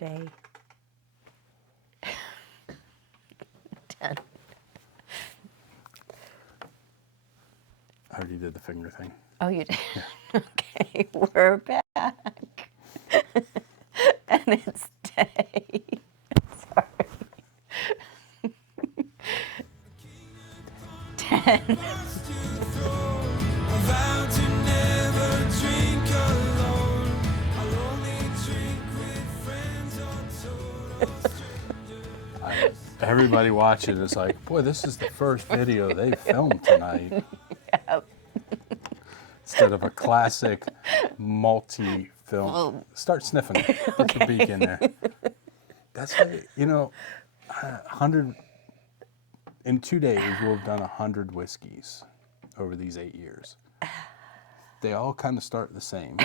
day. 10. I already did the finger thing. Oh, you did? Yeah. Okay, we're back. And it's day. Sorry. 10. Everybody watching is like, boy, this is the first video they filmed tonight. Yep. Instead of a classic multi-film. Start sniffing. Put your beak in there. That's like, 100, in 2 days, we'll have done 100 whiskeys over these 8 years. They all kind of start the same.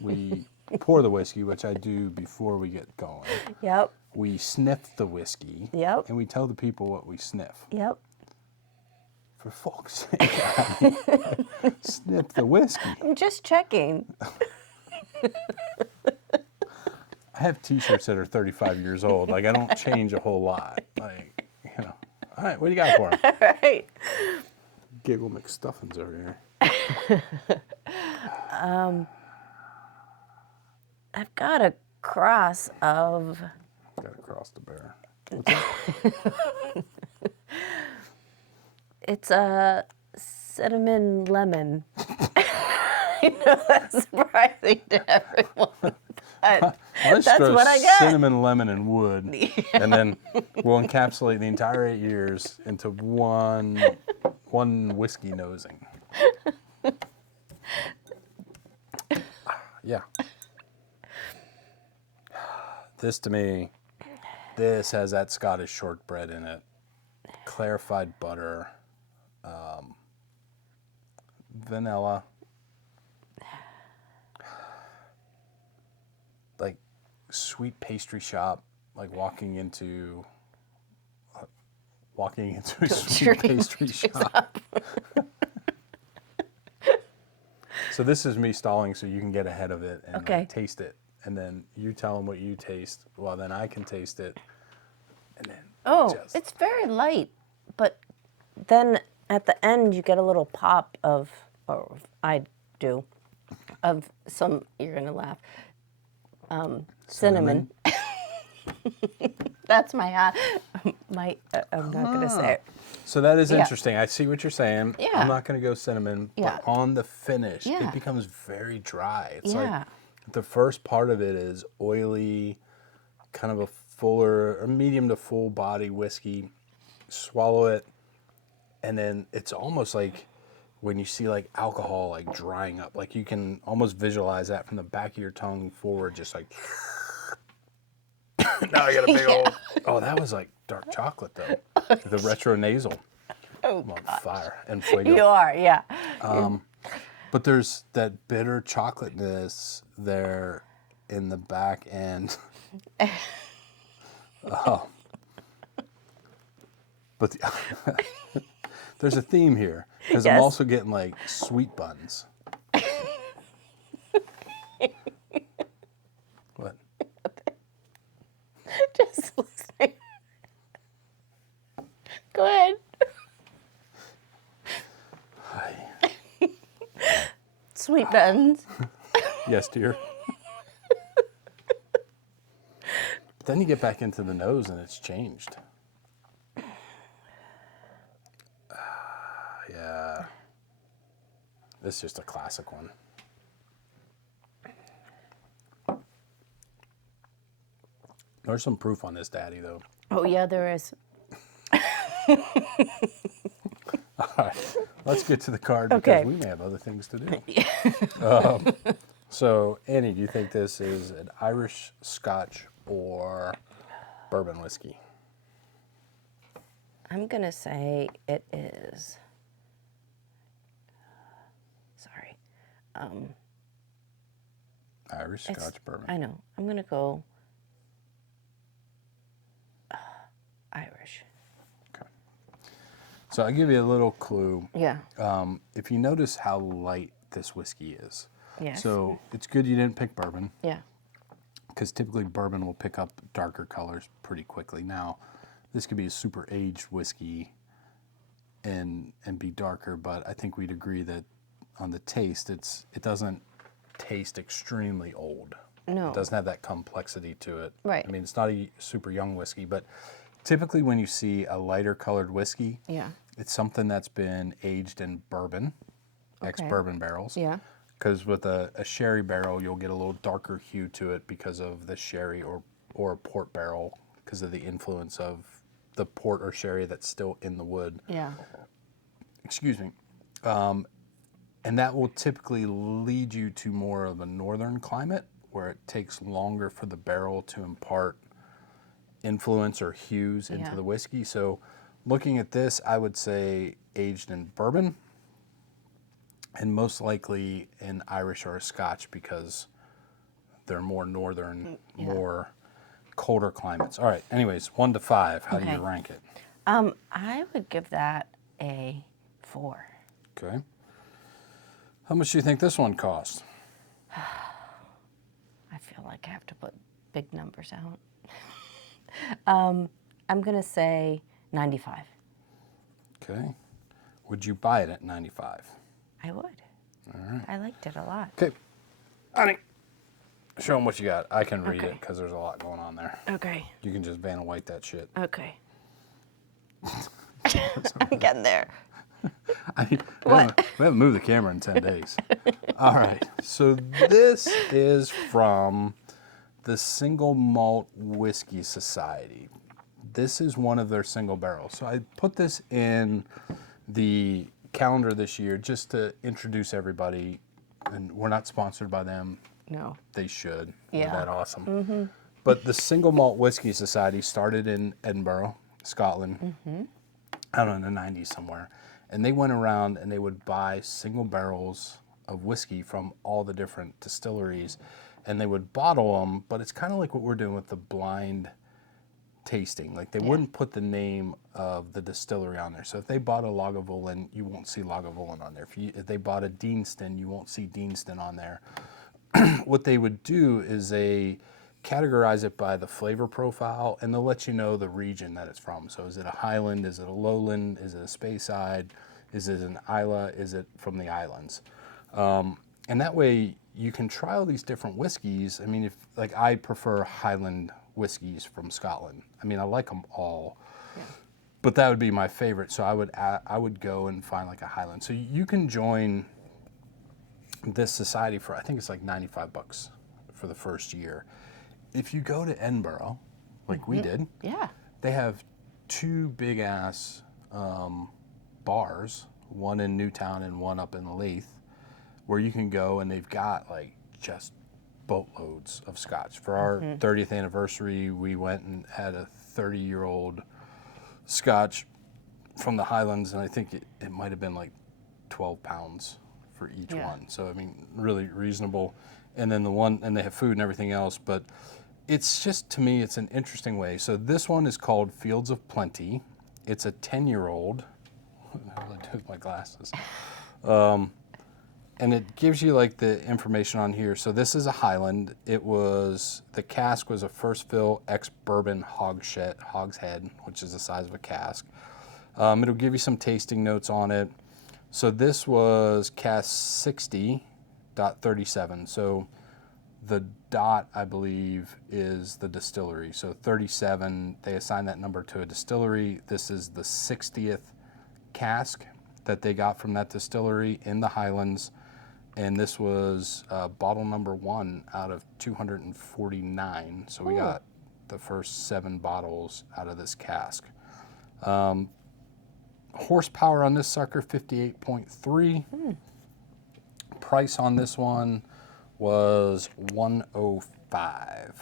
We pour the whiskey, which I do before we get going. Yep. We sniff the whiskey. Yep. And we tell the people what we sniff. Yep. For fuck's sake, I mean, sniff the whiskey. I'm just checking. I have T-shirts that are 35 years old. Like, I don't change a whole lot. Like, All right, what do you got for them? All right. Giggle McStuffins over here. I've got a cross of... Got to cross the bear. It's a cinnamon lemon. I know that's surprising to everyone. But Let's that's throw what I got. cinnamon, lemon, and wood, and then we'll encapsulate the entire 8 years into one whiskey nosing. Yeah. This to me, this has that Scottish shortbread in it, clarified butter, vanilla, like sweet pastry shop, like walking into a sweet pastry shop. So this is me stalling so you can get ahead of it and Okay. like, taste it. And then you tell them what you taste. Well, then I can taste it. And then It's very light, but then at the end you get a little pop of, or I do, of some, you're going to laugh, cinnamon. That's my I'm not going to say it. So that is Yeah. interesting. I see what you're saying. Yeah. I'm not going to go cinnamon, Yeah. but on the finish, Yeah. it becomes very dry. It's Yeah. like the first part of it is oily, kind of a fuller, or medium to full body whiskey. Swallow it, and then it's almost like when you see like alcohol like drying up. Like you can almost visualize that from the back of your tongue forward, just like. Now I got a big old. Oh, that was like dark chocolate though. The retro nasal. Oh, I'm on fire and fuego. You are, yeah. But there's that bitter chocolateness there in the back end. Oh. But there's a theme here because I'm Yes. also getting like sweet buns. What? Just listening. Go ahead. Hi. Sweet buns. Yes, dear. But then you get back into the nose and it's changed. Yeah. This is just a classic one. There's some proof on this daddy, though. Oh, yeah, there is. All right, let's get to the card because Okay. we may have other things to do. So, Annie, do you think this is an Irish, Scotch, or bourbon whiskey? I'm going to say it is. Sorry. Irish, It's- Scotch, bourbon. I know. I'm going to go Irish. Okay. So I'll give you a little clue. Yeah. If you notice how light this whiskey is. Yes. So it's good you didn't pick bourbon Yeah. because typically bourbon will pick up darker colors pretty quickly. Now, this could be a super aged whiskey and be darker, but I think we'd agree that on the taste, it doesn't taste extremely old. No. It doesn't have that complexity to it. Right. I mean, it's not a super young whiskey, but typically when you see a lighter colored whiskey, Yeah. it's something that's been aged in bourbon, ex-bourbon barrels. Yeah. Because with a sherry barrel, you'll get a little darker hue to it because of the sherry or a port barrel, because of the influence of the port or sherry that's still in the wood. Yeah. Excuse me. And that will typically lead you to more of a northern climate where it takes longer for the barrel to impart influence or hues into Yeah. the whiskey. So looking at this, I would say aged in bourbon and most likely in Irish or a Scotch because they're more northern, Yeah. more colder climates. All right, anyways, 1 to 5, how do Okay. you rank it? I would give that a 4. Okay. How much do you think this one costs? I feel like I have to put big numbers out. I'm going to say 95. Okay. Would you buy it at 95? I would. All right. I liked it a lot. Okay. Honey, show them what you got. I can read it Okay. because there's a lot going on there. Okay. You can just Vanna White that shit. Okay. I'm getting there. We haven't moved the camera in 10 days. All right. So this is from the Single Malt Whiskey Society. This is one of their single barrels. So I put this in the calendar this year just to introduce everybody. And we're not sponsored by them. No. They should. Yeah. They're that awesome. But the Single Malt Whiskey Society started in Edinburgh, Scotland, I don't know, in the 90s somewhere. And they went around and they would buy single barrels of whiskey from all the different distilleries and they would bottle them, but it's kind of like what we're doing with the blind tasting. Like they wouldn't put the name of the distillery on there. So if they bought a Lagavulin, you won't see Lagavulin on there. If they bought a Deanston, you won't see Deanston on there. What they would do is they categorize it by the flavor profile and they'll let you know the region that it's from. So is it a highland? Is it a lowland? Is it a Speyside? Is it an Isla? Is it from the islands? And that way you can try all these different whiskeys. I mean, if like I prefer Highland whiskeys from Scotland. I mean, I like them all, but that would be my favorite. So I would go and find like a Highland. So you can join this society for, I think it's like $95 for the first year. If you go to Edinburgh, like we did, Yeah. they have 2 big ass bars, one in Newtown and one up in Leith, where you can go and they've got like just boatloads of scotch. For our 30th anniversary, we went and had a 30-year-old scotch from the Highlands, and I think it might have been like 12 pounds for each one. So, I mean, really reasonable. And then and they have food and everything else, but it's just, to me, it's an interesting way. So this one is called Fields of Plenty. It's a 10-year-old. What the hell did I do with my glasses? And it gives you like the information on here. So this is a Highland. The cask was a first fill ex-bourbon hogshead, which is the size of a cask. It'll give you some tasting notes on it. So this was cask 60.37. So the dot, I believe, is the distillery. So 37, they assign that number to a distillery. This is the 60th cask that they got from that distillery in the Highlands. And this was bottle number 1 out of 249. So we got the first 7 bottles out of this cask. Horsepower on this sucker, 58.3. Price on this one was $105.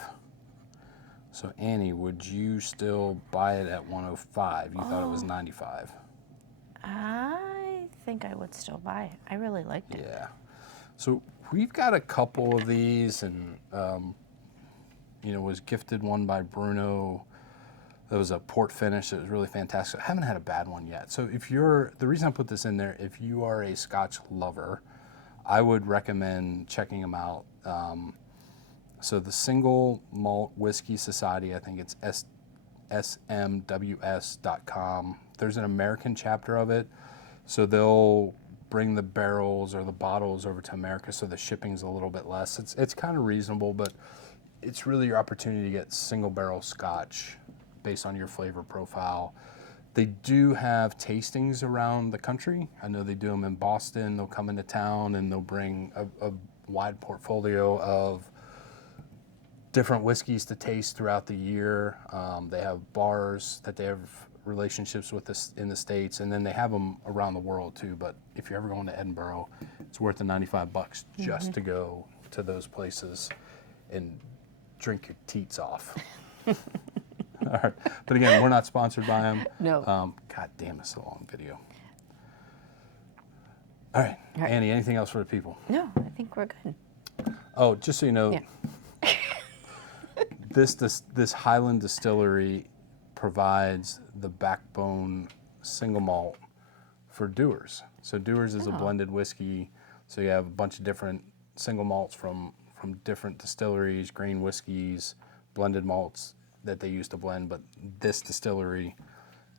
So Annie, would you still buy it at $105? You thought it was $95. I think I would still buy it. I really liked it. Yeah. So we've got a couple of these, and was gifted one by Bruno. That was a port finish. It was really fantastic. I haven't had a bad one yet. So the reason I put this in there, if you are a Scotch lover, I would recommend checking them out. So the Single Malt Whiskey Society, I think it's smws.com. There's an American chapter of it. So they'll bring the barrels or the bottles over to America, so the shipping's a little bit less. It's kind of reasonable, but it's really your opportunity to get single barrel Scotch based on your flavor profile. They do have tastings around the country. I know they do them in Boston. They'll come into town and they'll bring a wide portfolio of different whiskeys to taste throughout the year. They have bars that they have relationships with this in the States, and then they have them around the world too. But if you're ever going to Edinburgh, it's worth the $95 just to go to those places and drink your teats off. All right. But again, we're not sponsored by them. No. God damn, it's a long video. All right. Annie, anything else for the people? No, I think we're good. Oh, just so you know, Yeah. this Highland Distillery provides the backbone single malt for Dewar's. So Dewar's is a blended whiskey. So you have a bunch of different single malts from different distilleries, grain whiskeys, blended malts that they used to blend. But this distillery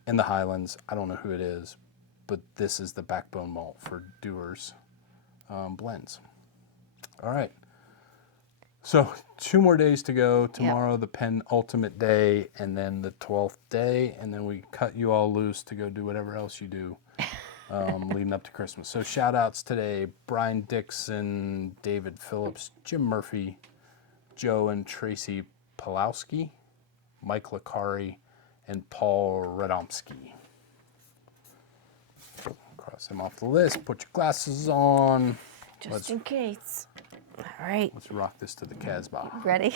in the Highlands, I don't know who it is, but this is the backbone malt for Dewar's blends. All right. So 2 more days to go. Tomorrow, the penultimate day, and then the 12th day, and then we cut you all loose to go do whatever else you do leading up to Christmas. So shout outs today, Brian Dixon, David Phillips, Jim Murphy, Joe and Tracy Pulowski, Mike Licari, and Paul Radomski. Cross them off the list. Put your glasses on. Just in case. All right. Let's rock this to the Casbah. Ready?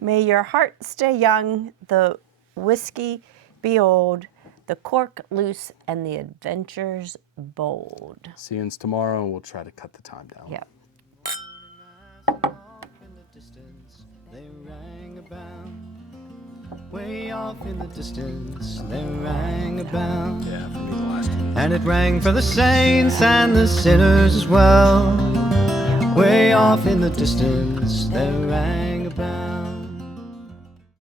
May your heart stay young, the whiskey be old, the cork loose, and the adventures bold. See you tomorrow, and we'll try to cut the time down. Yeah. Way off in the distance, they rang a bell. Yeah, for me the last one. And it rang for the saints and the sinners as well. Way off in the distance, they rang